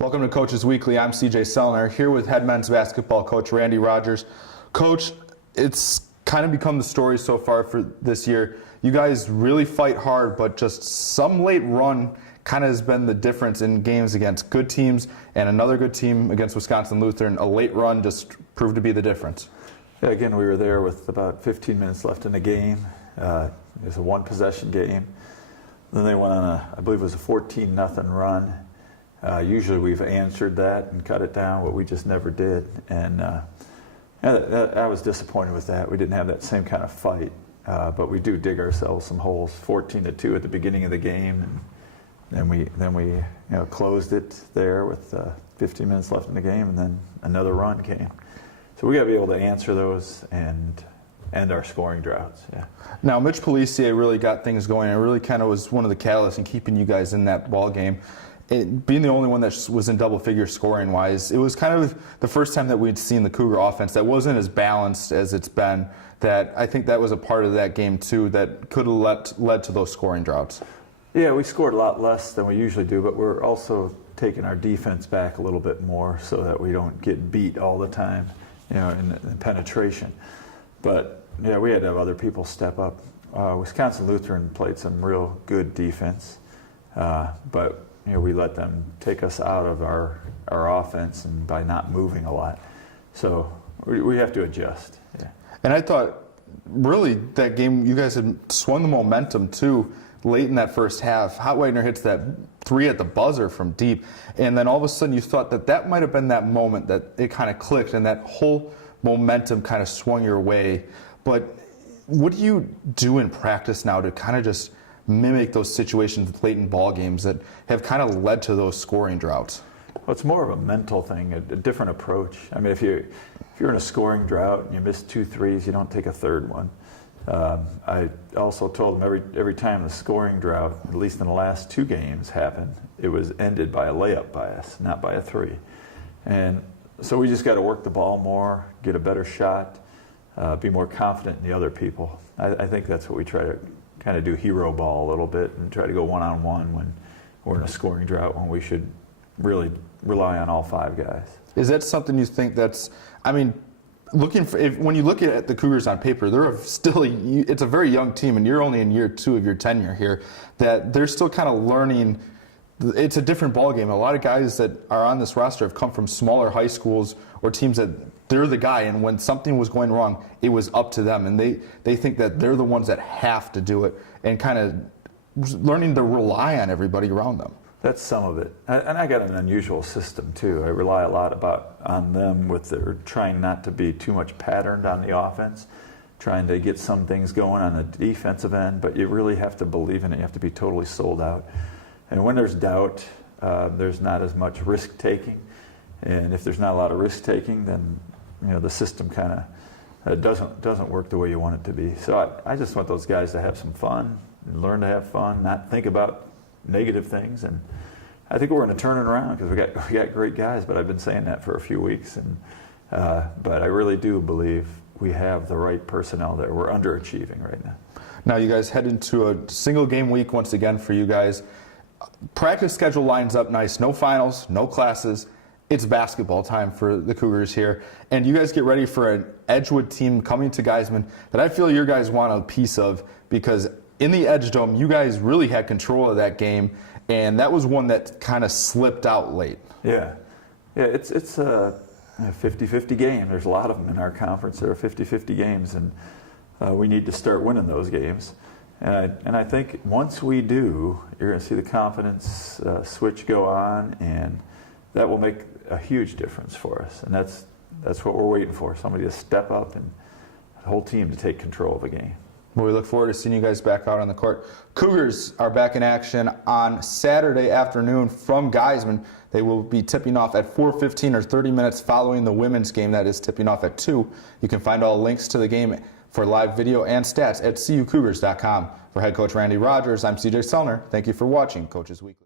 Welcome to Coaches Weekly. I'm CJ Sellner here with head men's basketball coach Randy Rogers. Coach, it's kind of become the story so far for this year. You guys really fight hard, but just some late run kind of has been the difference in games against good teams, and another good team against Wisconsin Lutheran. A late run just proved to be the difference. Yeah, again, we were there with about 15 minutes left in the game. It was a one-possession game. Then they went on I believe it was a 14-0 run. Usually we've answered that and cut it down, but we just never did. And I was disappointed with that. We didn't have that same kind of fight, but we do dig ourselves some holes. 14-2 at the beginning of the game, and then we closed it there with 15 minutes left in the game, and then another run came. So we got to be able to answer those and end our scoring droughts. Yeah. Now, Mitch Policier really got things going, and really kind of was one of the catalysts in keeping you guys in that ball game. Being the only one that was in double figure scoring wise, it was kind of the first time that we'd seen the Cougar offense that wasn't as balanced as it's been. That I think that was a part of that game too that could have led to those scoring droughts. Yeah, we scored a lot less than we usually do, but we're also taking our defense back a little bit more so that we don't get beat all the time, in penetration. But yeah, we had to have other people step up. Wisconsin Lutheran played some real good defense, but we let them take us out of our offense and by not moving a lot. So we have to adjust. Yeah. And I thought really that game you guys had swung the momentum too late in that first half. Hotwagner hits that three at the buzzer from deep, and then all of a sudden you thought that might have been that moment that it kind of clicked and that whole momentum kind of swung your way. But what do you do in practice now to kind of just mimic those situations late in ball games that have kind of led to those scoring droughts? Well, it's more of a mental thing, a different approach. I mean, if you're in a scoring drought and you miss 2 threes, you don't take a third one. I also told them every time the scoring drought, at least in the last 2 games, happened, it was ended by a layup by us, not by a 3. And so we just got to work the ball more, get a better shot, be more confident in the other people. I think that's what we try to kind of do, hero ball a little bit and try to go one-on-one when we're in a scoring drought, when we should really rely on all 5 guys. Is that something you think that's, I mean, when you look at the Cougars on paper, it's a very young team, and you're only in year 2 of your tenure here, that they're still kind of learning. It's a different ballgame. A lot of guys that are on this roster have come from smaller high schools or teams that they're the guy, and when something was going wrong, it was up to them, and they think that they're the ones that have to do it, and kind of learning to rely on everybody around them. That's some of it. And I got an unusual system too. I rely a lot on them with their trying not to be too much patterned on the offense, trying to get some things going on the defensive end, but you really have to believe in it. You have to be totally sold out. And when there's doubt, there's not as much risk taking. And if there's not a lot of risk taking, then the system kind of doesn't work the way you want it to be. So I just want those guys to have some fun, and learn to have fun, not think about negative things. And I think we're going to turn it around because we got great guys. But I've been saying that for a few weeks, and but I really do believe we have the right personnel there. We're underachieving right now. Now you guys head into a single game week once again for you guys. Practice schedule lines up nice. No finals, no classes. It's basketball time for the Cougars here, and you guys get ready for an Edgewood team coming to Geisman that I feel your guys want a piece of, because in the Edge Dome, you guys really had control of that game, and that was one that kind of slipped out late. Yeah, it's a 50-50 game. There's a lot of them in our conference. There are 50-50 games, and we need to start winning those games. And I think once we do, you're going to see the confidence switch go on, and that will make a huge difference for us. And that's what we're waiting for, somebody to step up and the whole team to take control of the game. Well, we look forward to seeing you guys back out on the court. Cougars are back in action on Saturday afternoon from Geisman. They will be tipping off at 4:15 or 30 minutes following the women's game that is tipping off at 2. You can find all links to the game for live video and stats at cucougars.com. For head coach Randy Rogers, I'm CJ Sellner. Thank you for watching Coaches Weekly.